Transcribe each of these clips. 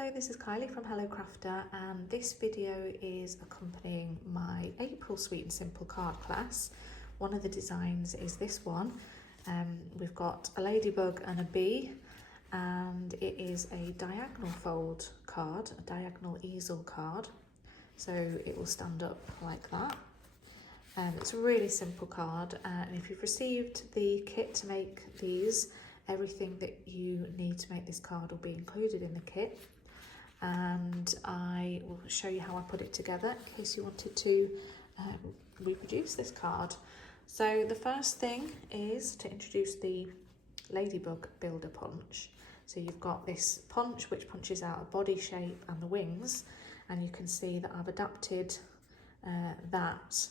Hello, this is Kylie from Hello Crafter, and this video is accompanying my April Sweet and Simple card class. One of the designs is this one. We've got a ladybug and a bee, and it is a diagonal fold card, a diagonal easel card. So it will stand up like that. It's a really simple card, and if you've received the kit to make these, everything that you need to make this card will be included in the kit, and I will show you how I put it together in case you wanted to reproduce this card. So the first thing is to introduce the Ladybug Builder Punch. So you've got this punch which punches out a body shape and the wings, and you can see that I've adapted that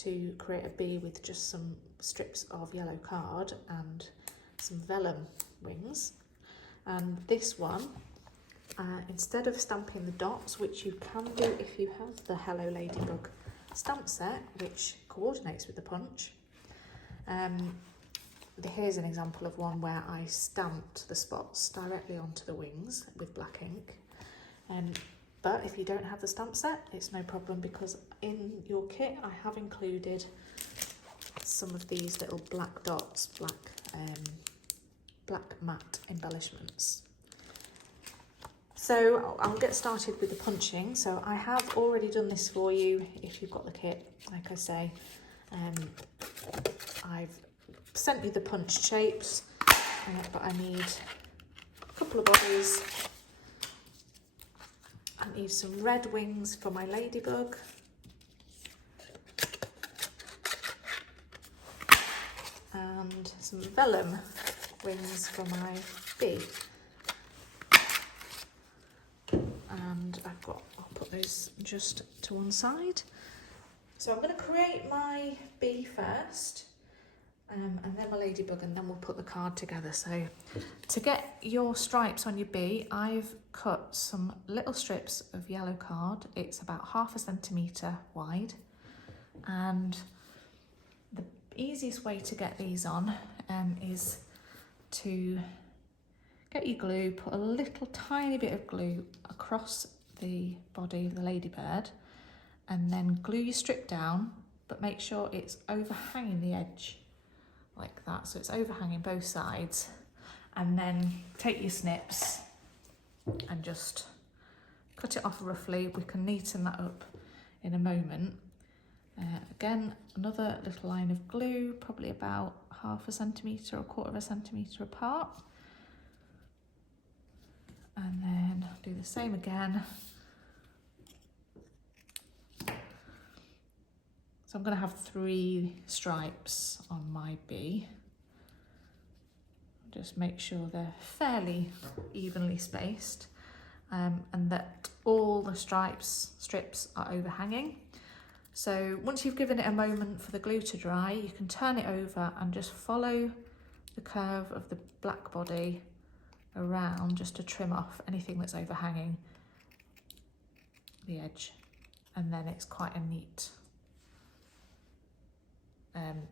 to create a bee with just some strips of yellow card and some vellum wings. And this one, instead of stamping the dots, which you can do if you have the Hello Ladybug stamp set, which coordinates with the punch. Here's an example of one where I stamped the spots directly onto the wings with black ink. But if you don't have the stamp set, it's no problem, because in your kit I have included some of these little black dots, black matte embellishments. So I'll get started with the punching. So I have already done this for you if you've got the kit, like I say. I've sent you the punch shapes, but I need a couple of bodies. I need some red wings for my ladybug. And some vellum wings for my bee. And I'll put those just to one side. So I'm going to create my bee first, and then my ladybug, and then we'll put the card together. So to get your stripes on your bee, I've cut some little strips of yellow card. It's about 1/2 centimetre wide, and the easiest way to get these on is to get your glue, put a little tiny bit of glue across the body of the ladybird, and then glue your strip down, but make sure it's overhanging the edge like that, so it's overhanging both sides. And then take your snips and just cut it off roughly. We can neaten that up in a moment. Again, another little line of glue, probably about 1/2 centimetre or 1/4 centimetre apart. And then do the same again. So I'm going to have 3 stripes on my bee. Just make sure they're fairly evenly spaced, and that all the strips are overhanging. So once you've given it a moment for the glue to dry, you can turn it over and just follow the curve of the black body around, just to trim off anything that's overhanging the edge. And then it's quite a neat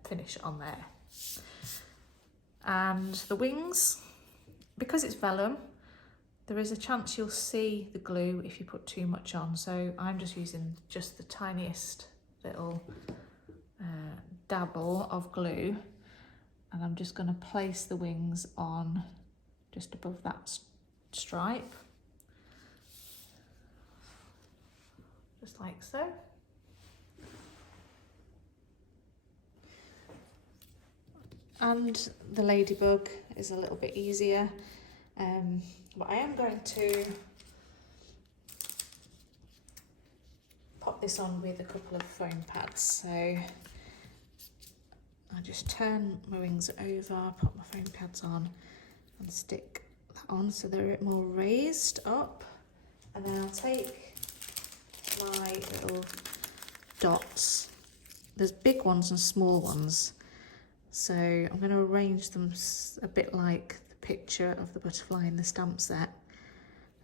finish on there. And the wings, because it's vellum, there is a chance you'll see the glue if you put too much on. So I'm just using just the tiniest little dabble of glue, and I'm just going to place the wings on just above that stripe, just like so. And the ladybug is a little bit easier, but I am going to pop this on with a couple of foam pads. So I just turn my wings over, pop my foam pads on, and stick that on so they're a bit more raised up. And then I'll take my little dots. There's big ones and small ones. So I'm going to arrange them a bit like the picture of the butterfly in the stamp set.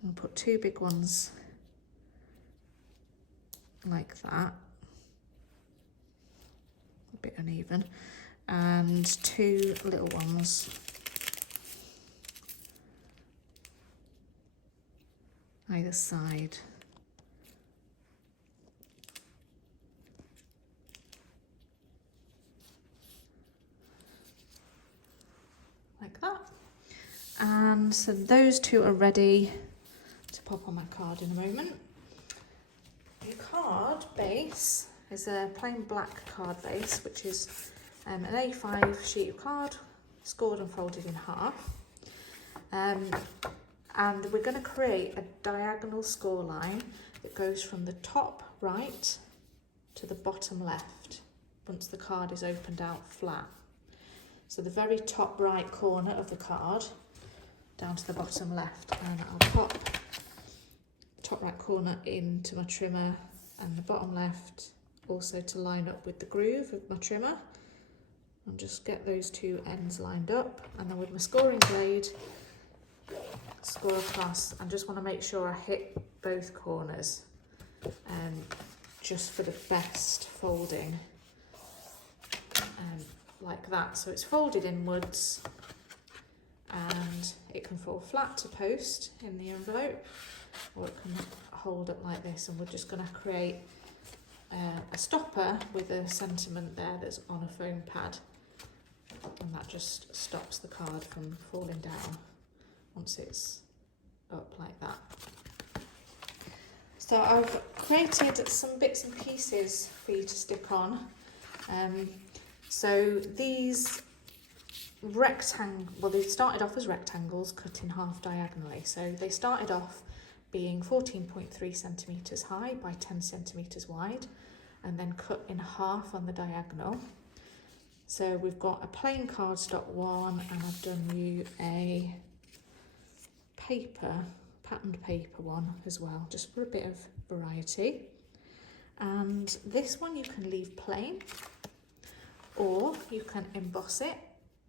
I'll put 2 big ones like that, a bit uneven, and 2 little ones either side. Like that. And so those two are ready to pop on my card in a moment. The card base is a plain black card base, which is an A5 sheet of card, scored and folded in half. And we're going to create a diagonal score line that goes from the top right to the bottom left once the card is opened out flat. So the very top right corner of the card down to the bottom left, and I'll pop the top right corner into my trimmer and the bottom left also to line up with the groove of my trimmer, and just get those two ends lined up, and then with my scoring blade score across. I just want to make sure I hit both corners just for the best folding, like that. So it's folded inwards and it can fall flat to post in the envelope, or it can hold up like this, and we're just going to create a stopper with a sentiment there that's on a foam pad, and that just stops the card from falling down once it's up like that. So I've created some bits and pieces for you to stick on. So these they started off as rectangles cut in half diagonally. So they started off being 14.3 centimetres high by 10 centimetres wide, and then cut in half on the diagonal. So we've got a plain cardstock one, and I've done you a patterned paper one as well, just for a bit of variety. And this one you can leave plain, or you can emboss it.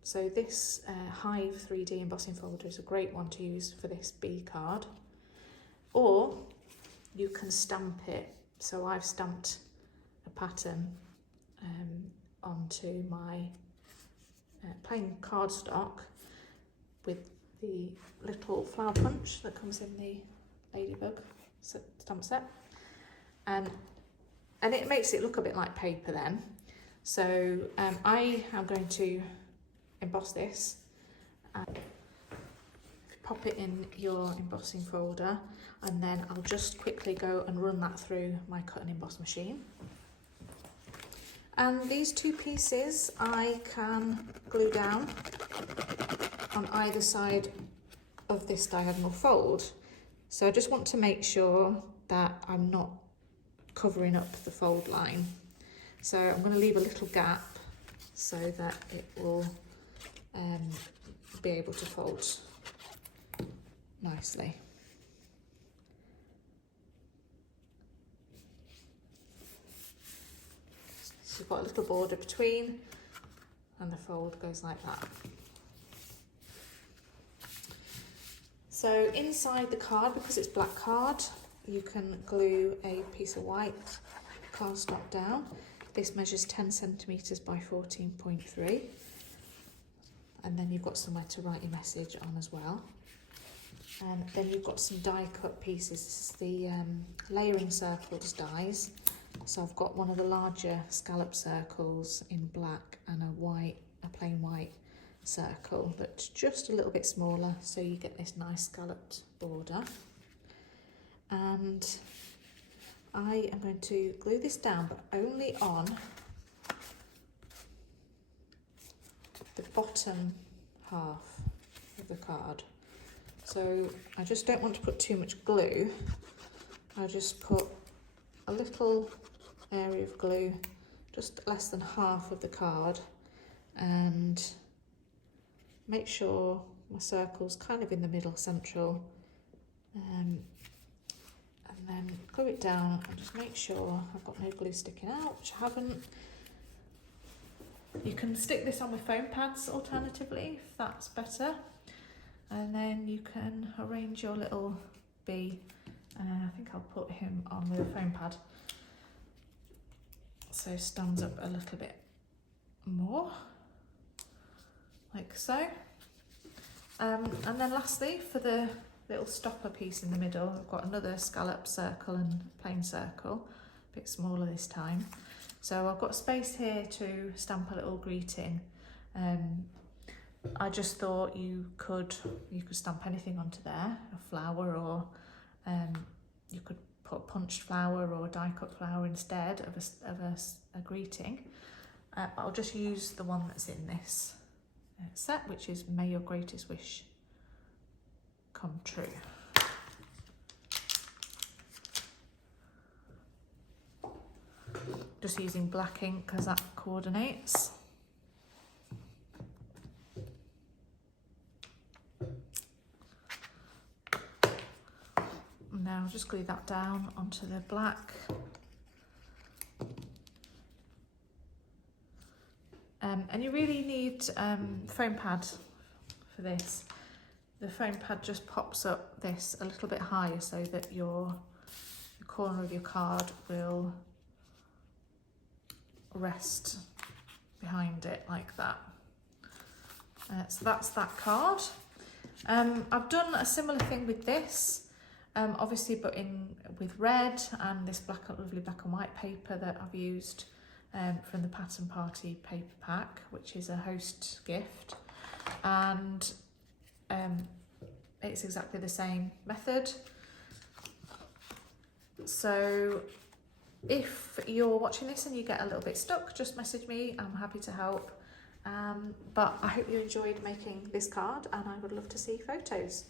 So this Hive 3D embossing folder is a great one to use for this B card. Or you can stamp it. So I've stamped a pattern onto my plain cardstock with the little flower punch that comes in the Ladybug stamp set. And it makes it look a bit like paper then. So I am going to emboss this. Pop it in your embossing folder, and then I'll just quickly go and run that through my cut and emboss machine. And these two pieces I can glue down on either side of this diagonal fold. So I just want to make sure that I'm not covering up the fold line. So I'm going to leave a little gap so that it will be able to fold nicely. So you've got a little border between, and the fold goes like that. So inside the card, because it's black card, you can glue a piece of white cardstock down. This measures 10 centimetres by 14.3. And then you've got somewhere to write your message on as well. And then you've got some die cut pieces. This is the layering circles dies. So I've got one of the larger scallop circles in black and a plain white circle that's just a little bit smaller, so you get this nice scalloped border. And I am going to glue this down, but only on the bottom half of the card. So I just don't want to put too much glue. I just put a little area of glue, just less than half of the card, and make sure my circle's kind of in the middle, central, and then glue it down and just make sure I've got no glue sticking out, which I haven't. You can stick this on with foam pads alternatively, if that's better. And then you can arrange your little bee. I think I'll put him on with a foam pad, so stands up a little bit more, like so. And then lastly, for the little stopper piece in the middle. I've got another scallop circle and plain circle, a bit smaller this time. So I've got space here to stamp a little greeting. I just thought you could stamp anything onto there, a flower, or you could put punched flower or die cut flower instead of a greeting. I'll just use the one that's in this set, which is May Your Greatest Wish Come True. Just using black ink because that coordinates. Now I'll just glue that down onto the black. And you really need foam pad for this. The foam pad just pops up this a little bit higher so that the corner of your card will rest behind it like that. So that's that card. I've done a similar thing with this, obviously, but with red and this lovely black and white paper that I've used from the Pattern Party paper pack, which is a host gift, and it's exactly the same method. So if you're watching this and you get a little bit stuck, just message me, I'm happy to help. But I hope you enjoyed making this card, and I would love to see photos.